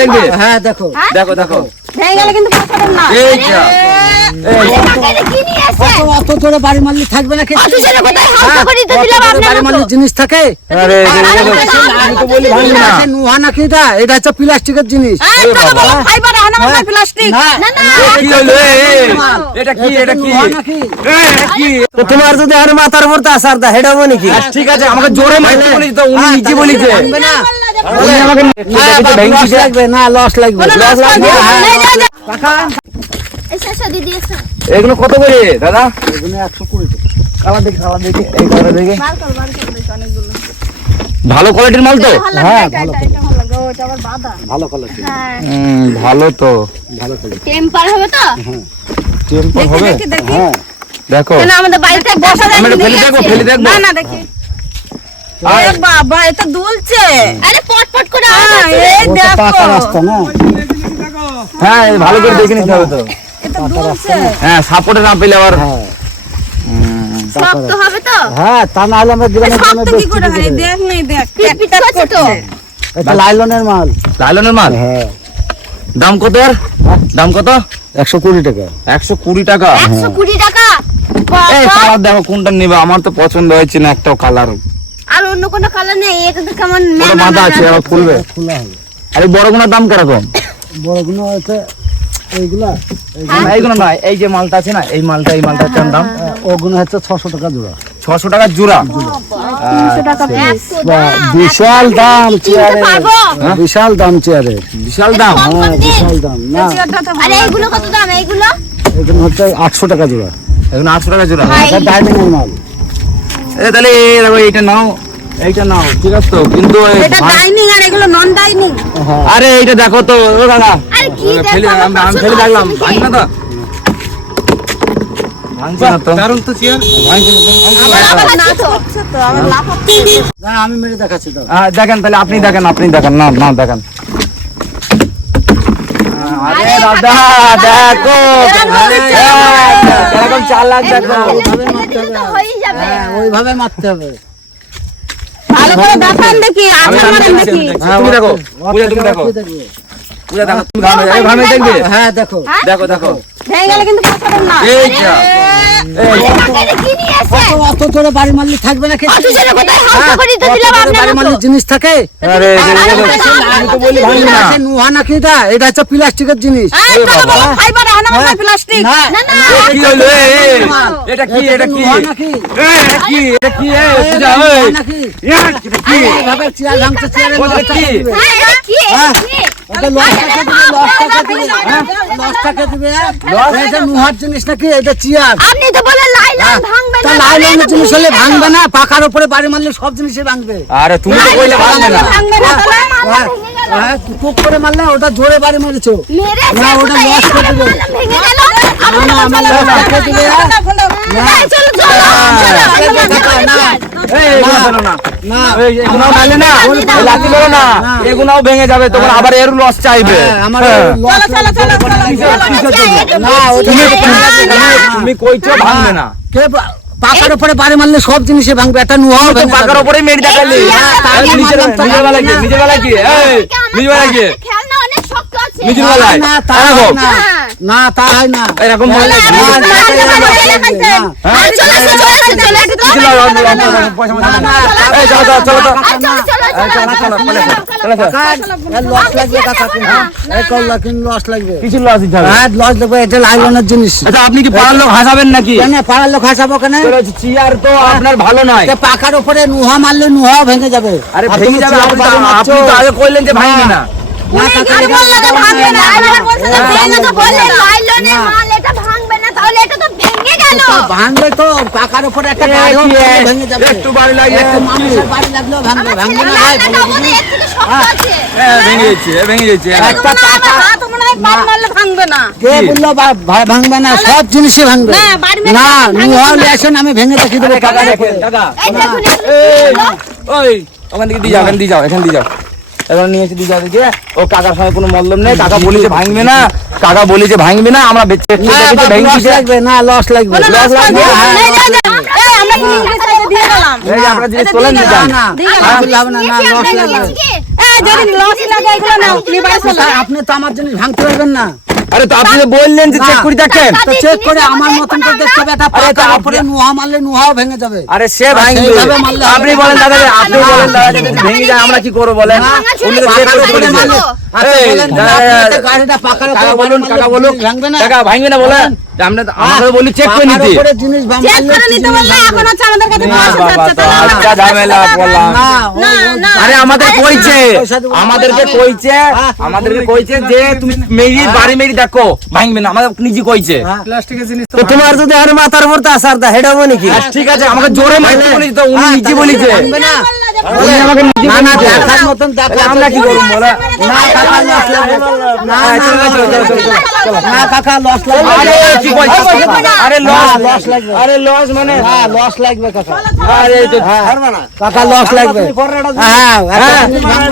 দেখবে? হ্যাঁ দেখো দেখো দেখো ভেঙে গেলে কিন্তু পয়সাটা না। এই যা কি নিয়ে আসছে? অত জোরে বাড়ি মারলে থাকবে না অত জোরে কোথায় হালকা করে দিতে দিলাম বাড়ি আপনার মারলে মতো। জিনিস থাকে আরে আমি তো বলি ভাঙবে না। নুহা নাকি এটা হচ্ছে প্লাস্টিকের জিনিস এই তো বাবা ফাইবার আনা মানে প্লাস্টিক। না, না না। কি হলো এটা কি এটা কি নুহা নাকি এটা কি তো তোমার যদি আর মাথার উপর আসার দা হেডাবো নাকি? ঠিক আছে আমাকে জোরে মারতে বলিস তো উনি নিজে বলিছে ভাঙবে না উনি আমাকে ভেঙে লস দিছে লাগবে না লস লাগবে লস লাগবে। কাকা এসে দিদি এসে। এগুলো কত করে দাদা এগুলো 120 টাকা কালার দেখি এই কালার দেখি বার কর বেশ অনেকগুলো। ভালো কোয়ালিটির মাল তো হ্যাঁ, ভালো ভালো লাগে ওটা আবার বাদা। ভালো কোয়ালিটি হ্যাঁ ভালো তো ভালো কোয়ালিটি টেম্পার হবে তো? টেম্পার হবে দেখি হ্যাঁ দেখো কেন আমাদের বাড়িতে বসা যায় আমি একটু ফেলে দেখবো ফেলে দেখবো না না দেখি। আরে বাবা এটা দুলছে। আরে পটপট করে এই ওটা পাকা রাস্তা না হ্যাঁ এই ভালো করে দেখে নিতে হবে তো এটা দুলছে। হ্যাঁ সাপোর্টে না পেলে আবার হ্যাঁ শক্ত হবে তো? হ্যাঁ তা না হলে আমরা গ্রামের জন্য শক্ত কি করে হয় দেখ নাই দেখ। পিট করছে তো। এটা লাইলনের মাল লাইলনের মাল হ্যাঁ দাম কত এর দাম কত 120 টাকা 120 টাকা 120 টাকা। এই বাবা, কালার দেখো কোনটা নেবে আমার তো পছন্দ হয়েছে না একটাও কালার আর অন্য কোনো কালার নেই? এটা তো কেমন ওটা বাঁধা আছে আবার খুলবে খোলা হবে আর এই বড়গুলোর দাম কিরকম বড়গুলো হচ্ছে এইগুলা এইগুলো না এই যে মালটা আছে না এই মালটার দাম ওগুলো হচ্ছে 600 টাকা জোড়া 600 টাকা জোড়া 300 টাকা পিস। বিশাল দাম চেয়ারে পারবো? বিশাল দাম চেয়ারে বিশাল দাম কম কম দিন। বিশাল দাম না আরে এইগুলো কত দাম এইগুলো? এগুলো হচ্ছে 800 টাকা জোড়া এগুলো 800 টাকা জোড়া ভাই। এটা ডাইনিং এর মাল তাহলে দেখো এইটা নাও ঠিক আছে তো কিন্তু এটা ডাইনিং আর এগুলো নন ডাইনিং। আরে এইটা দেখো তো ও দাদা আরে কি ফেলে দেখো আমি ফেলে দেখলাম ভাঙি না তো ভাঙছে না তো কারণ তো চেয়ার আমার না তো আমার লাভ হচ্ছে। না আমি মেরে দেখাচ্ছি তো দেখেন তাহলে আপনি দেখেন না দেখেন আরে দাদা দেখো এরকম চালাক দেখো তো হয়েই যাবে। হ্যাঁ ওইভাবে মারতে হবে ভালো করে দেখান দেখি আমি আচ্ছা মারেন দেখি। তুমি দেখো পূজা তুমি দেখো পূজা দেখো তুমি ভাঙবে দেখবে হ্যাঁ দেখো দেখো দেখো ভেঙে গেলে কিন্তু পয়সাটা না। এই যা এটা কি নিয়ে আসছে? অত জোরে বাড়ি মারলে থাকবে না অত জোরে কোথায় হালকা করে দিতে দিলাম আপনার বাড়ি মারলে মতো। জিনিস থাকে আরে আমি তো বলি ভাঙবে না নুহা নাকি এটা হচ্ছে প্লাস্টিকের জিনিস এই তো বাবা ফাইবার আনা মানে প্লাস্টিক। না না না। কি হলো এটা কি নুহা নাকি এটা কি পূজা নুহা এই নাকি এটা কি এইভাবে চেয়ার ভাঙতে চেয়ারে ওটা কি? হ্যাঁ, এটা কি? ওটা লস টাকা দিবে এটা নুহার জিনিস নাকি এটা চেয়ার আপনি তো বলেন লাইলন ভাঙবে তা না। লাইলনের জিনিস হলে ভাঙবে না পাকার উপরে বাড়ি মারলে সব জিনিসই ভাঙবে আরে তুমি তো কইলে ভাঙবে না ভাঙবে না তাহলে হ্যাঁ, হ্যাঁ, টুক করে মারলে ওটা জোরে বাড়ি মেরেছো মেরে না, ওটা loss করে দেবে। ভেঙে গেল। না, আমার loss করে দেবে। চলো চলো এই এগুলো ফেলো না না এই এগুলো ফেলে না এই লাঠি ফেলো না এগুলোও ভেঙে যাবে তখন আবার এর লস চাইবে হ্যাঁ, আমার হ্যাঁ। loss চলো চলো করে দেবে। না, ওটা তুমি কইছো ভাঙবে না কে পাকার উপরে বাড়ি মারলে সব জিনিসই ভাঙবে এটা নুহাও তো ভেঙে পাকার যাবে। উপরে মেরে দেখালি তাই নিজের মারলাম তো। বেলা কি নিজের বেলা কি এই নিজের বেলা কি খেলনা অনেক শক্ত আছে। নিজের বেলায় না তা এরকম হয় না না তা হয় না এরকম বললে না, না, আর চলো চলো চলো এই চলো চলো চলো লস লাগবে কাকা কিন্তু এই করলা কিন্তু লস লাগবে কিছু লস দিতে হবে হ্যাঁ লস লাগবে এটা লাইলনের জিনিস আচ্ছা আপনি কি পাড়ার লোক হাসাবেন নাকি কেন পাড়ার লোক হাসাবো কেন চেয়ার তো আপনার ভালো নয় এটা পাকার উপরে নুহা মারলে নুহাও ভেঙে যাবে আরে আর ভেঙে তুমি যাবে চেয়ার বাড়ি মারছো। আপনি তো আগে কইলেন যে ভাঙবে না না কাকা এটা বললো যে ভাঙবে না এবার বলছে যে ভেঙে তো বললেন লাইলনের না। মাল এটা ভাঙবে না তাহলে এটা তো ভেঙে গেল। তো ভাঙবে তো পাকার উপরে একটা গাড়িও ভেঙে যাবে একটু বাড়ি লাগে একটু মানুষের বাড়ি লাগলেও ভাঙবে ভাঙবে না ভাই লাইলনটা বলে এর থেকে শক্ত আছে। ভেঙে যাচ্ছে একটা টাকা হাত মনে হয় পার মারলে ভাঙবে না। কে বললো ভাই ভাঙবে না সব জিনিসই ভাঙবে না, বাড়ি মেরে না ভাঙবে নুহাও না। আসেন আমি ভেঙে দেখিয়ে দেবো পাকার উপরে দাদা এই দেখুন ওই ওখান থেকে দিয়ে যাও এখান দিয়ে যাও এবার নিয়ে এসে দিয়ে যাও দেখি ও কাকার সঙ্গে কোনো মতলব নেই কাকা বলি যে ভাঙবে না আমরা বেঁচে ভেঙে লস দিয়েছি লাগবে না লস লাগবে লস লাগবে আমরা কি দিয়ে দিলাম। এই যে আপনারা জিনিস তোলেন না দিতাম না দিয়ে না লস লাগবে না লস লাগবে যদি লসই লাগে এগুলো নাও তুমি বাড়ি চলো আপনি তো আমার জিনিস ভাঙতে পারবেন না। আরে তো আপনি যে বললেন যে চেক করে দেখেন, তো চেক করে আমার মতন করে দেখতে হবে, এটা আরে তো পাকার আপনি- উপরে নুহা মারলে নুহাও ভেঙে যাবে। আরে সে ভাঙবে, সেইভাবে মারলে হবে। আপনি বলেন দাদা, আপনি বলেন দাদা, যদি ভেঙে যায় আমরা কি করবো বলেন? উনি তো চেক করে বলেছে। আচ্ছা, এই, বলেন, দাদা, আপনি একটা গাড়িটা পাকার উপরে কাকা বলুন, মারলে কাকা বলুন, জিনিস ভাঙবে না? কাকা ভাঙবে না বলেন? যে আমরা আমরা বলি চেক করে পাকার নিতে। উপরে জিনিস চেক মারলে করে নিতে জিনিস বললে ভাঙবে। এখন হচ্ছে আমাদের কাছে না পয়সা বাবা, যাচ্ছে, তো তাহলে আমরা আচ্ছা ঝামেলা বললাম। না না আরে আমাদের কইছে, পয়সা দেবো। আমাদেরকে কইছে, আমাদেরকে কইছে যে তুমি মেরি বাড়ি মেরি দেখো ভাঙবে না, আমাদের নিজে কইছে। তো তোমার যদি আর মাথার উপর আসার তা হেড হবে নাকি? আর ঠিক আছে, আমাকে জোরে মারতে বলেছে তো উনি নিজে বলেছে। ভাঙবে না। উনি আমাকে নিজে না, না, বলেছে। দেখার মতন দেখা তাহলে আমরা কি করব বলো? না, কাকা, লস লাগবে। না, হ্যাঁ, না, চলো, চলো, চলো, চলো, চলো। না, কাকা, লস লাগবে। আরে কি কইছিস? আরে লস, হ্যাঁ, লস লাগবে। আরে লস মানে হ্যাঁ, লস লাগবে কাকা। আরে এই তো কাকা, লস লাগবে। হ্যাঁ, একটা হ্যাঁ। জিনিস ভাঙবে,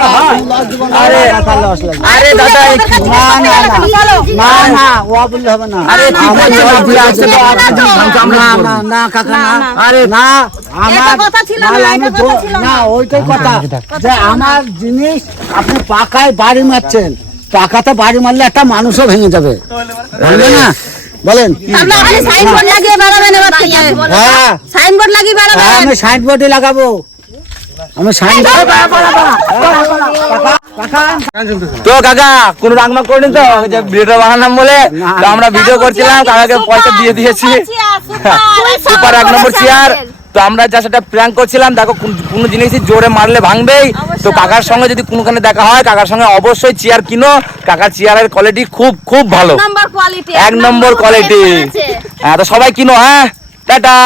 লস দিব না। আরে, কাকা, লস লাগবে। আরে দাদা এই কি- না, না, না। চলো না, না, ও বললে হবে না। আরে কি আমার বলছো? জবাব দিয়ে আজকে তো আছে। আপনি ভাঙছো, আমরা না, কি করবো? না, না, কাকা, না। আরে না, আমার এটা কথা ছিল না, মাল এটা আমি কথা ধো- ছিল না। না, ওইটাই কথা যে আমার জিনিস আপনি পাকায় বাড়ি মারছেন, পাকাতে বাড়ি মারলে একটা মানুষও ভেঙে যাবে, ভাঙবে না? বলেন। তাহলে আপনি সাইনবোর্ড লাগিয়ে বেড়াবেন এবার থেকে হ্যাঁ, সাইনবোর্ড লাগিয়ে হ্যাঁ, বেড়াবেন আমি সাইনবোর্ডে লাগাবো, আমি সাইনবোর্ড। তো কাকা কোন রাগমাগ করেনি তো যে ভিডিও বানালাম বলে? তো আমরা ভিডিও করছিলাম, কাকাকে পয়সা দিয়ে দিয়েছি। সুপার 1 নম্বর চেয়ার। তো আমরা যা সেটা প্র্যাঙ্ক করছিলাম, দেখো কোনো জিনিসই জোরে মারলে ভাঙবেই। তো কাকার সঙ্গে যদি কোনোখানে দেখা হয়, কাকার সঙ্গে অবশ্যই চেয়ার কিনো, কাকার চেয়ারের কোয়ালিটি খুব খুব ভালো, নাম্বার কোয়ালিটি 1 নম্বর কোয়ালিটি। হ্যাঁ, তো সবাই কিনো, হ্যাঁ, টাটা।